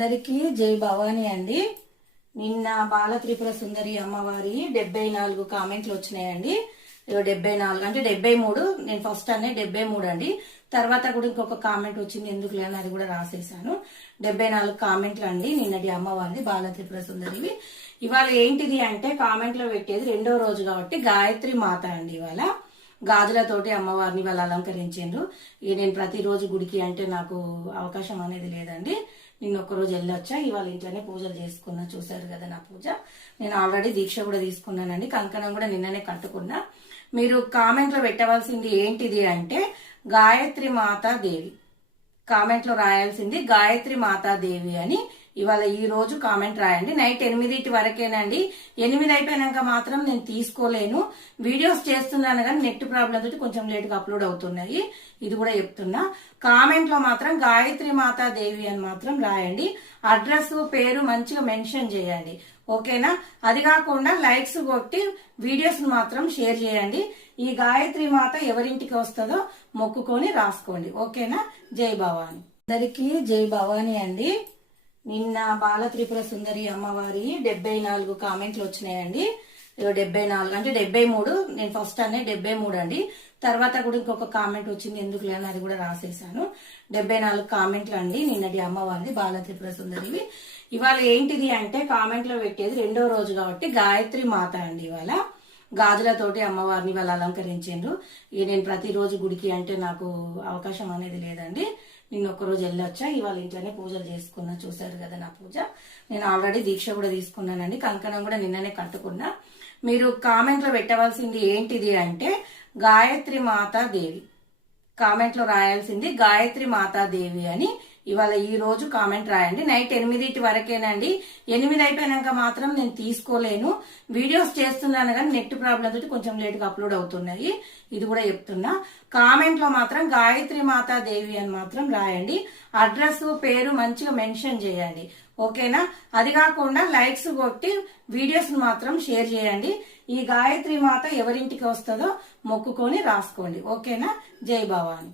అందరికి జై భవాని అండి. నిన్న బాల త్రిపుర సుందరి అమ్మవారి 74 కామెంట్లు వచ్చినాయండి. 74 అంటే 73, నేను ఫస్ట్ అనే 73 అండి. తర్వాత కూడా ఇంకొక కామెంట్ వచ్చింది, ఎందుకు లేని అది కూడా రాసేసాను. 74 కామెంట్లు అండి నిన్నటి అమ్మవారిది బాల త్రిపుర సుందరివి. ఇవాళ ఏంటిది అంటే కామెంట్ లో పెట్టేది రెండో రోజు కాబట్టి గాయత్రి మాత అండి. ఇవాళ గాజులతోటి అమ్మవారిని వాళ్ళు అలంకరించారు. నేను ప్రతిరోజు గుడికి అంటే నాకు అవకాశం అనేది లేదండి. నిన్న ఒక్కరోజు వెళ్ళొచ్చా, ఇవాళ ఇంట్లోనే పూజలు చేసుకున్నా. చూసారు కదా నా పూజ. నేను ఆల్రెడీ దీక్ష కూడా తీసుకున్నానండి, కంకణం కూడా నిన్ననే కట్టుకున్నా. మీరు కామెంట్ లో పెట్టవలసింది ఏంటిది అంటే గాయత్రి మాతా దేవి. కామెంట్ లో రాయాల్సింది గాయత్రి మాతా దేవి అని. ఇవాళ ఈ రోజు కామెంట్ రాయండి. నైట్ 8 వరకేనండి. 8 అయిపోయినాక మాత్రం నేను తీసుకోలేను. వీడియోస్ చేస్తున్నాను కానీ నెట్ ప్రాబ్లం తోటి కొంచెం లేట్ గా అప్లోడ్ అవుతున్నాయి. ఇది కూడా చెప్తున్నా. కామెంట్ లో మాత్రం గాయత్రి మాతా దేవి అని మాత్రం రాయండి. అడ్రస్ పేరు మంచిగా మెన్షన్ చేయండి, ఓకేనా? అది కాకుండా లైక్స్ కొట్టి వీడియోస్ మాత్రం షేర్ చేయండి. ఈ గాయత్రి మాత ఎవరింటికి వస్తుందో మొక్కుకొని రాసుకోండి, ఓకేనా? జై భవాని. అందరికి జై భవాని అండి. నిన్న బాల త్రిపుర సుందరి అమ్మవారి 74 కామెంట్లు వచ్చినాయండి. 74 అంటే 73, నేను ఫస్ట్ అనే 73 అండి. తర్వాత కూడా ఇంకొక కామెంట్ వచ్చింది, ఎందుకు లేని అది కూడా రాసేసాను. 74 కామెంట్లు అండి నిన్నటి అమ్మవారిది బాల త్రిపుర సుందరివి. ఇవాళ ఏంటిది అంటే కామెంట్ లో పెట్టేది రెండో రోజు కాబట్టి గాయత్రి మాత అండి. ఇవాళ గాజులతోటి అమ్మవారిని వాళ్ళు అలంకరించారు. నేను ప్రతిరోజు గుడికి అంటే నాకు అవకాశం అనేది లేదండి. నిన్న ఒక్కరోజు వెళ్ళొచ్చా, ఇవాళ ఇంట్లోనే పూజలు చేసుకున్నా. చూసారు కదా నా పూజ. నేను ఆల్రెడీ దీక్ష కూడా తీసుకున్నానండి, కంకణం కూడా నిన్ననే కట్టుకున్నా. మీరు కామెంట్ లో పెట్టవలసింది ఏంటిది అంటే గాయత్రి మాతా దేవి. కామెంట్ లో రాయాల్సింది గాయత్రి మాతా దేవి అని. ఇవాళ ఈ రోజు కామెంట్ రాయండి. నైట్ 8 వరకేనండి. 8 అయిపోయినాక మాత్రం నేను తీసుకోలేను. వీడియోస్ చేస్తున్నాను కానీ నెట్ ప్రాబ్లం తోటి కొంచెం లేట్ గా అప్లోడ్ అవుతున్నాయి. ఇది కూడా చెప్తున్నా. కామెంట్ లో మాత్రం గాయత్రి మాతా దేవి అని మాత్రం రాయండి. అడ్రస్ పేరు మంచిగా మెన్షన్ చేయండి, ఓకేనా? అది కాకుండా లైక్స్ కొట్టి వీడియోస్ మాత్రం షేర్ చేయండి. ఈ గాయత్రి మాత ఎవరింటికి వస్తుందో మొక్కుకొని రాసుకోండి, ఓకేనా? జై భవాని.